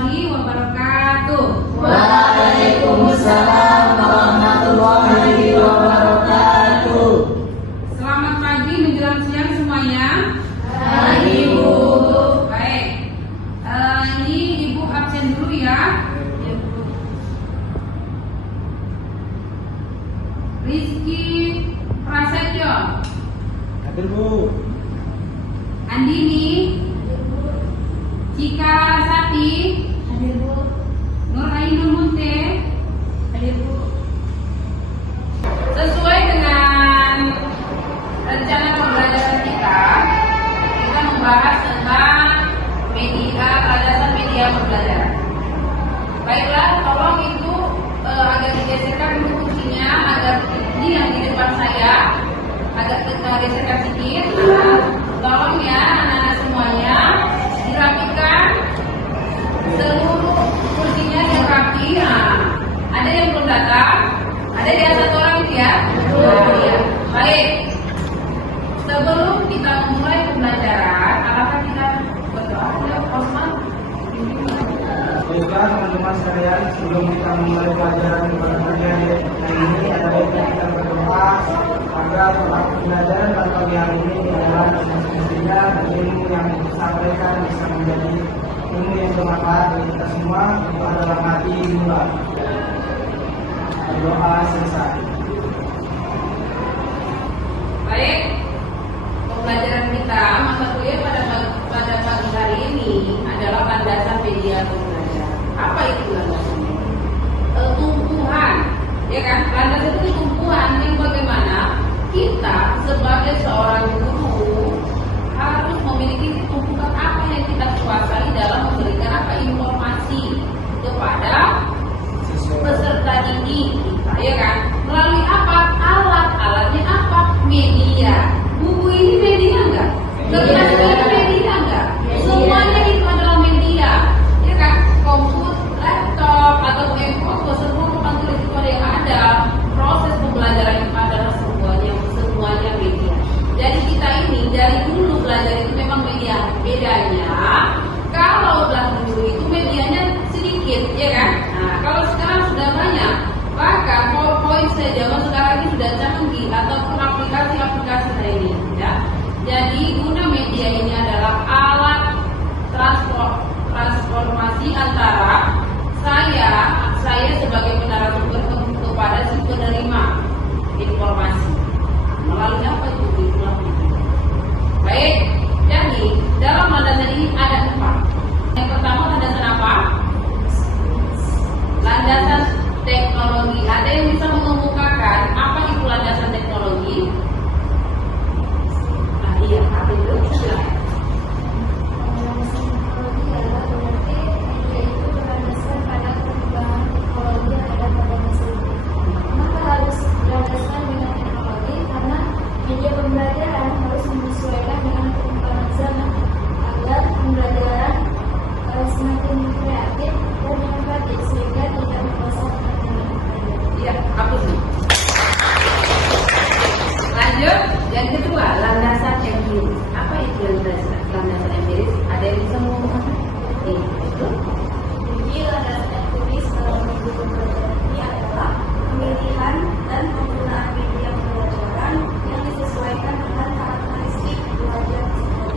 warahmatullahi wabarakatuh. Waalaikumsalam warahmatullahi wabarakatuh. Selamat pagi menjelang siang semuanya. Pagi, Bu. Baik, ini Ibu absen dulu ya. Rizky Prasetyo, Hadir, Bu. Andini, Cika Sati, Hadir, Bu. Nur Ainul Munte. Hadir, Bu. Sesuai dengan rencana pembelajaran kita membahas tentang media, landasan media pembelajaran. Baiklah, tolong itu agak digeserkan dulu kursinya, agar ini yang di depan saya agak kita geserkan sedikit. Tolong ya anak-anak semuanya dirapikan seluruh kursinya yang rapi. Ada yang belum datang? Ada yang satu orang itu ya? Ya. Baik. Sebelum kita memulai pembelajaran, apakah kita berdoa ya, Osman? Baiklah teman-teman sekalian, sebelum kita memulai pelajaran pada pagi hari ini, ada baiknya kita berdoa agar pembelajaran pada pagi hari ini adalah semestinya ilmu yang disampaikan bisa menjadi ilmu yang bermanfaat bagi kita semua. Itu adalah mati mula. Doa selesai. Baik, pembelajaran kita mata kuliah pada pagi hari ini adalah landasan media pembelajaran. Apa itu landasan? Tumpuan, ya kan? Landasan itu tumpuan yang bagaimana kita sebagai seorang guru harus memiliki tumpuan apa yang kita kuasai dalam memberikan apa informasi kepada peserta didik kita, ya kan? Melalui apa? Alatnya apa? Media. Buku ini media enggak? Kertas ini media enggak? Semuanya itu adalah media, ya kan? Komputer, laptop atau foto, semua papan tulis itu ada yang ada. Proses pembelajaran itu adalah semuanya media. Jadi kita ini dari dulu belajar itu memang media. Bedanya kalau belajar dulu itu medianya sedikit, ya kan? Nah, kalau sekarang sudah banyak, bahkan PowerPoint saja sekarang ini sudah canggih ataupun aplikasi-aplikasi lainnya, ya. Jadi guna media ini adalah alat transformasi antara saya sebagai penarasumber kepada si penerima informasi. Melalui apa itu? Baik, jadi dalam landasan ini ada 4. Yang pertama landasan apa? Landasan teknologi. Ada yang bisa mengemukakan apa itu landasan teknologi? Nah, iya, apa itu? Silakan. Landasan teknologi adalah berarti media itu berlandaskan pada perkembangan teknologi yang ada pada masa ini. Maka harus berlandaskan dengan teknologi karena media pembelajaran harus menyesuaikan dengan perkembangan zaman agar pembelajaran semakin kreatif dan inovatif sehingga tidak membosankan dengan pelajar. Iya, hapus nih. Lanjut, yang kedua, landasan empiris. Apa itu landasan empiris? Ada yang bisa mengumumkan? Iya, itu. Jadi landasan empiris dalam media pembelajaran ini adalah pemilihan dan penggunaan media pembelajaran yang disesuaikan dengan karakteristik belajar tersebut.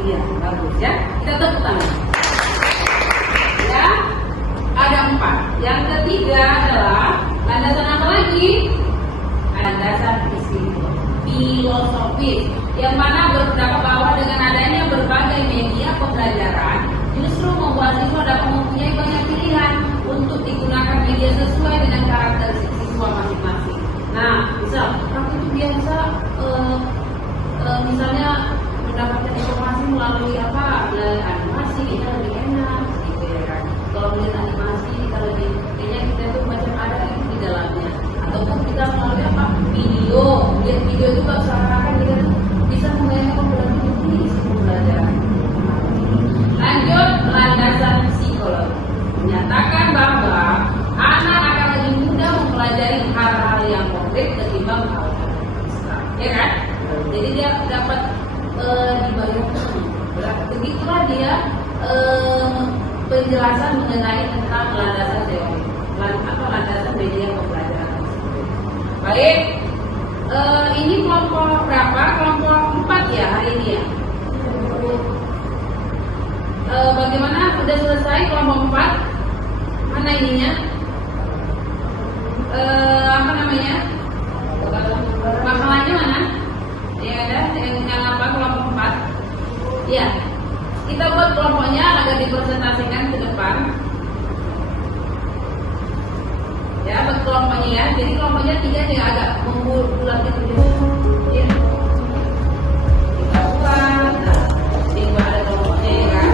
Iya, bagus ya. Kita tepuk tangan. Ya, ada 4. Yang ketiga adalah landasan apa lagi? Landasan filosofis, yang mana berpendapat bahwa dengan adanya berbagai media pembelajaran justru membuat siswa dapat mempunyai banyak pilihan untuk digunakan media sesuai dengan karakteristik siswa masing-masing. Nah, misal aku itu biasa misalnya mendapatkan informasi melalui apa? Animasi, kita lebih enak, gitu ya kan? Kalau melihat animasi, kita lebih kayaknya kita tuh macam ada itu di dalamnya. Ataupun kita melalui apa? Video, lihat video juga seakan-akan kita tuh bisa membayangkan berarti isi pembelajaran. Lanjut, landasan psikologi menyatakan bahwa anak akan lebih mudah mempelajari hal-hal yang konkret ketimbang hal-hal abstrak, ya kan? Jadi dia dapat dibayangkan. Begitulah dia penjelasan mengenai tentang landasan teori, landasan media pembelajaran. Baik, ini kelompok berapa? Kelompok 4 ya hari ini ya. Bagaimana? Sudah selesai kelompok 4? Mana ininya? Apa namanya? Masalahnya mana? Ya ada yang apa kelompok 4? Ya, kita buat kelompoknya agar dipresentasikan ke depan. Ya, buat kelompoknya ya. Jadi kelompoknya 3 nih agak membulat gitu ya. Kita buat. Nah, jadi ada kelompoknya ya kan.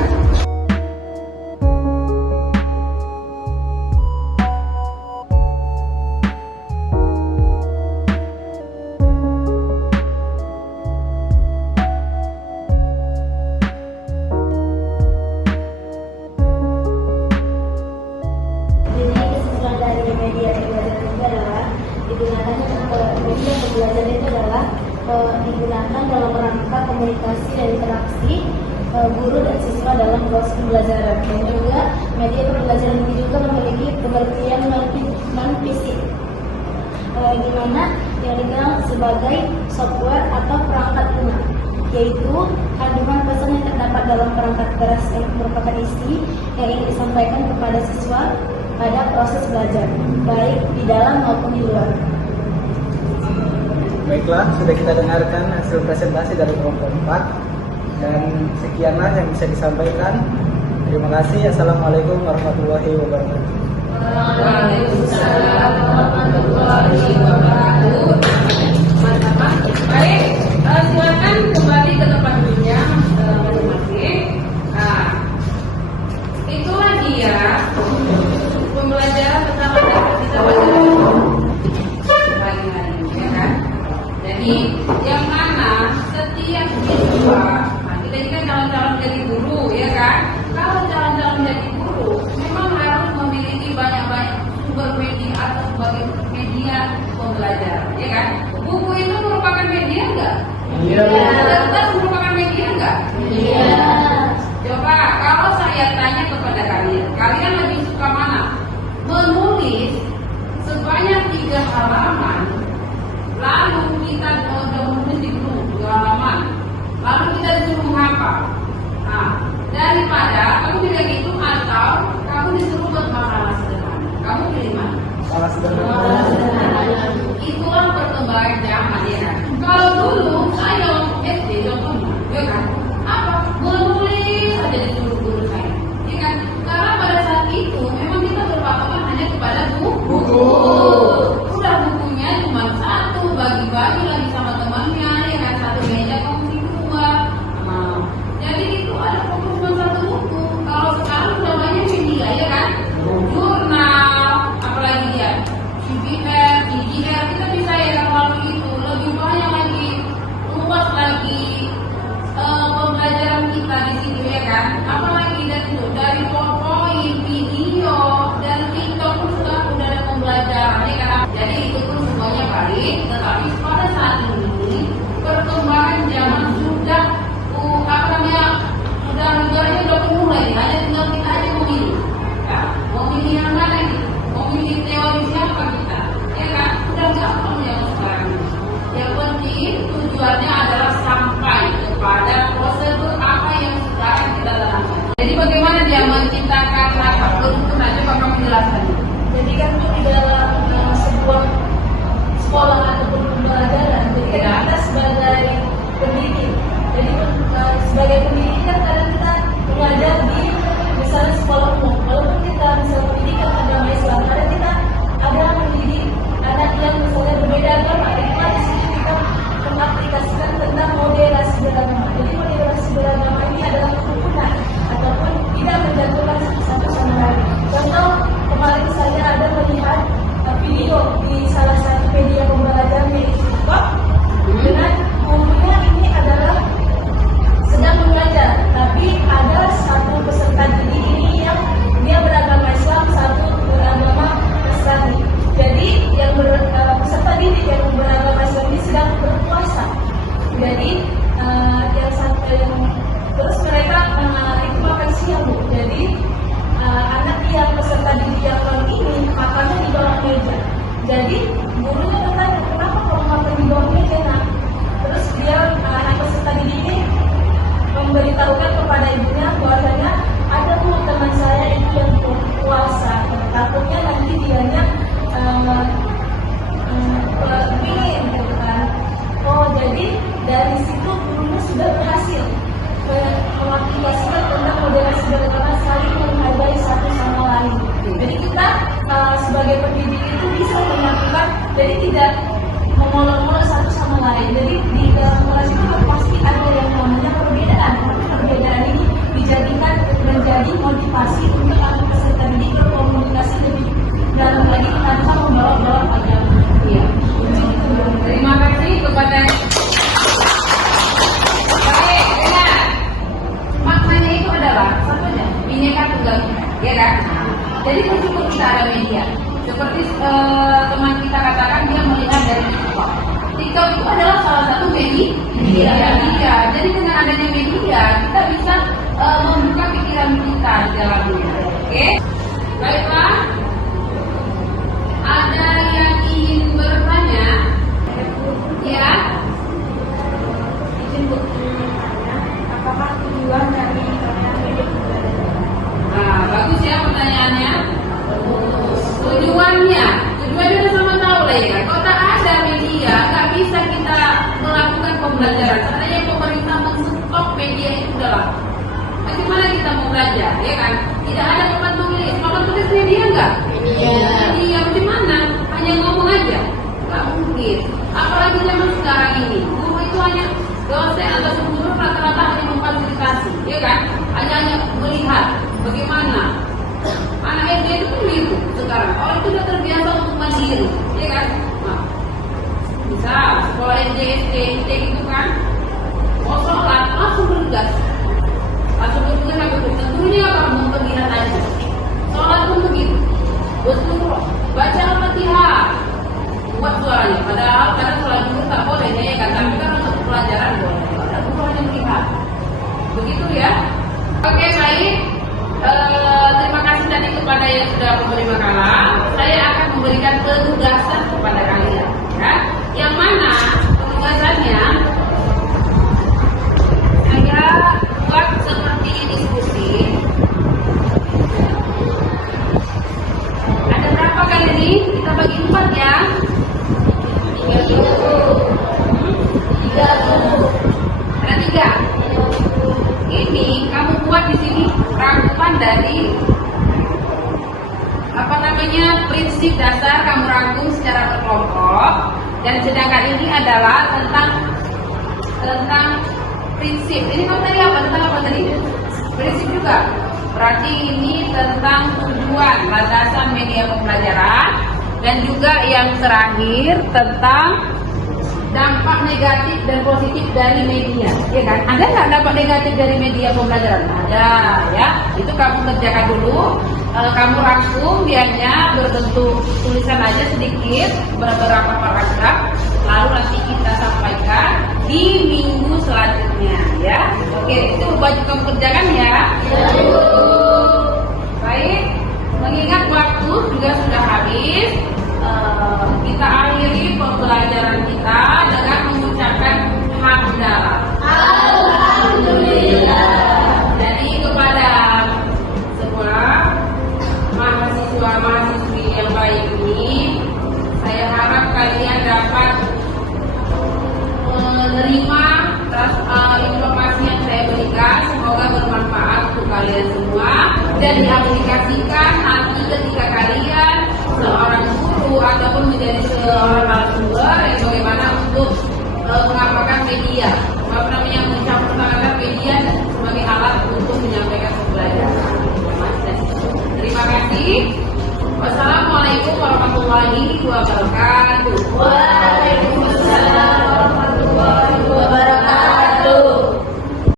Digunakan dalam rangka komunikasi dan interaksi guru dan siswa dalam proses pembelajaran, dan juga media pembelajaran ini juga memiliki pengertian non-fisik, di mana yang dikenal sebagai software atau perangkat lunak, yaitu kandungan pesan yang terdapat dalam perangkat keras yang merupakan isi yang ingin disampaikan kepada siswa pada proses belajar, baik di dalam maupun di luar. Baiklah, sudah kita dengarkan hasil presentasi dari kelompok 4 dan sekianlah yang bisa disampaikan. Terima kasih. Assalamualaikum warahmatullahi wabarakatuh. Waalaikumsalam warahmatullahi wabarakatuh. Mantap. Baik, silakan kembali ke tempat duduknya masing-masing. Nah, itulah dia pembelajaran pertama dapat kita pelajari pagi hari ini, ya kan? Jadi yang mana setiap siswa, nah kita ini kan calon-calon jadi guru, ya kan? Kalau calon-calon jadi guru, memang harus memiliki banyak-banyak sumber media atau sebagai media pembelajaran, ya kan? Buku itu merupakan media enggak? Iya. Kertas merupakan media enggak? Iya. Coba kalau saya tanya kepada kalian lebih suka mana? Menulis sebanyak 3 halaman, lalu kita menulis di buku 2 halaman, lalu kita disuruh menghafal. Nah, daripada kamu bilang itu atau kamu disuruh buat masalah sederhana, kamu pilih mana? Salah sederhana. Itulah perkembangan zaman, ya kan? Kalau dulu saya SD contohnya, ya kan? Apa? Menulis saja disuruh guru saya, ya kan? Karena pada saat itu memang kita berpatokan hanya kepada buku. Udah bukunya cuma satu, bagi-bagi lagi sama temannya, ya kan? Satu meja kongsi 2. Nah, jadi itu ada fokus cuma satu buku. Kalau sekarang udah banyak media, ya kan? Jurnal, apalagi dia CBR, IGR, kita bisa ya melalui itu lebih banyak lagi, luas lagi pembelajaran kita di situ, ya kan? Apalagi dari PowerPoint, video, dan TikTok pun sudah ada pembelajaran, ya kan? Jadi itu pun semuanya baik, tetapi pada saat ini perkembangan zaman sudah sudah negaranya sudah mulai, hanya tinggal kita aja memilih, ya? Memilih yang mana gitu, memilih teori siapa kita, ya kan? Sudah gampang ya sekarang ini. Yang penting tujuannya adalah sampai kepada prosedur apa yang sekarang kita lakukan. Jadi bagaimana dia menciptakan latar kerukunan? Coba kamu jelaskan. Jadi kan itu di dalam sebuah sekolah ataupun pembelajaran, jadi kan kita sebagai pendidik, jadi sebagai pendidik kan kadang kita mengajar di misalnya sekolah umum, walaupun kita misalnya pendidikan agama Islam, kadang kita ada mendidik anak yang misalnya berbeda agama, jadi di sini kita mengaplikasikan tentang moderasi beragama. Jadi moderasi beragama ini adalah kerukunan ataupun tidak menjatuhkan satu sama lain. Contoh, kemarin saya ada melihat video di salah satu media pembelajaran di TikTok dengan gurunya ini adalah sedang mengajar, tapi ada satu peserta didik ini yang dia beragama Islam, satu beragama Nasrani. Jadi yang peserta didik yang beragama Islam ini sedang berpuasa. Jadi yang terus mereka itu makan siang, Bu. Jadi anak yang peserta didik yang baru ini makannya di bawah meja. Jadi gurunya bertanya, kenapa kamu makan di bawah meja nak? Terus dia anak peserta didik ini memberitahukan kepada ibunya bahwasanya ada tuh teman saya itu yang puasa, takutnya nanti dianya pingin gitu kan. Oh, jadi dari situ gurunya sudah berhasil mengaplikasikan tentang moderasi beragama, saling menghargai satu sama lain. Jadi kita sebagai pendidik itu bisa menyatukan, jadi tidak mengolok-olok satu sama lain. Jadi di dalam kelas itu pasti ada yang namanya perbedaan, tapi perbedaan ini dijadikan menjadi motivasi untuk anak peserta didik berkomunikasi lebih dalam lagi tanpa membawa-bawa agama. Iya. Terima kasih kepada baik, dengar. Maknanya itu adalah satunya bineka tunggal ika, ya kan? Jadi bersyukur kita ada media. Seperti teman kita katakan, dia melihat dari TikTok. TikTok itu adalah salah satu media. Jadi dengan adanya media, kita bisa membuka pikiran kita di dalamnya. Oke? Baiklah. Ada yang ingin bertanya? Ya? Izin bertanya, apakah tujuan dari media pembelajaran? Nah, bagus ya pertanyaannya. Tujuannya udah sama tahu lah ya. Kalau tak ada media, nggak bisa kita melakukan pembelajaran. Seandainya pemerintah men-stop media itu adalah bagaimana kita mau belajar, ya kan? Tidak ada papan tulis. Papan tulis media nggak? Media bagaimana? Hanya ngomong aja, nggak mungkin. Apalagi zaman sekarang ini, guru itu hanya dosen atau guru rata-rata hanya memfasilitasi, ya kan? Hanya melihat bagaimana. Anak SD itu pun begitu sekarang. Orang itu sudah terbiasa untuk mandiri, ya kan? Nah, bisa sekolah SD gitu kan? Mau sholat langsung bergas, langsung tentunya apa? Memperlihat aja. Sholat pun begitu. Betul, baca Al-Fatihah, buat suaranya. Padahal kadang sholat dulu tak boleh, ya kan? Tapi kan untuk pelajaran boleh. Ada guru hanya melihat. Begitu ya. Oke, baik. Terima kasih tadi kepada yang sudah memberi makalah. Saya akan memberikan penugasan kepada kalian, ya. Yang mana penugasannya saya buat seperti diskusi. Ada berapa kali ini? Kita bagi 4 ya. 30. Ada 3. Ini kamu buat di sini rangkuman dari prinsip dasar kamu rangkum secara berkelompok, dan sedangkan ini adalah tentang prinsip. Ini kamu tadi apa? Tentang apa tadi? Prinsip juga. Berarti ini tentang tujuan landasan media pembelajaran, dan juga yang terakhir tentang dampak negatif dan positif dari media, ya kan? Ada nggak dampak negatif dari media pembelajaran? Ada, ya. Itu kamu kerjakan dulu. Kamu rangkum, biarnya berbentuk tulisan aja sedikit, beberapa paragraf, lalu nanti kita sampaikan di minggu selanjutnya, ya. Oke, itu wajib kamu kerjakan ya. Baik, mengingat waktu juga sudah habis. Kita akhiri pembelajaran kita dengan mengucapkan hamdalah. Alhamdulillah. Jadi kepada semua mahasiswa-mahasiswi yang baik ini, saya harap kalian dapat menerima informasi yang saya berikan. Semoga bermanfaat untuk kalian semua dan diaplikasikan nanti ketika kalian seorang guru ataupun menjadi seorang narasumber yang bagaimana untuk mengamalkan media, mencampurkan media sebagai alat untuk menyampaikan pembelajaran. Terima kasih. Wassalamualaikum warahmatullahi wabarakatuh.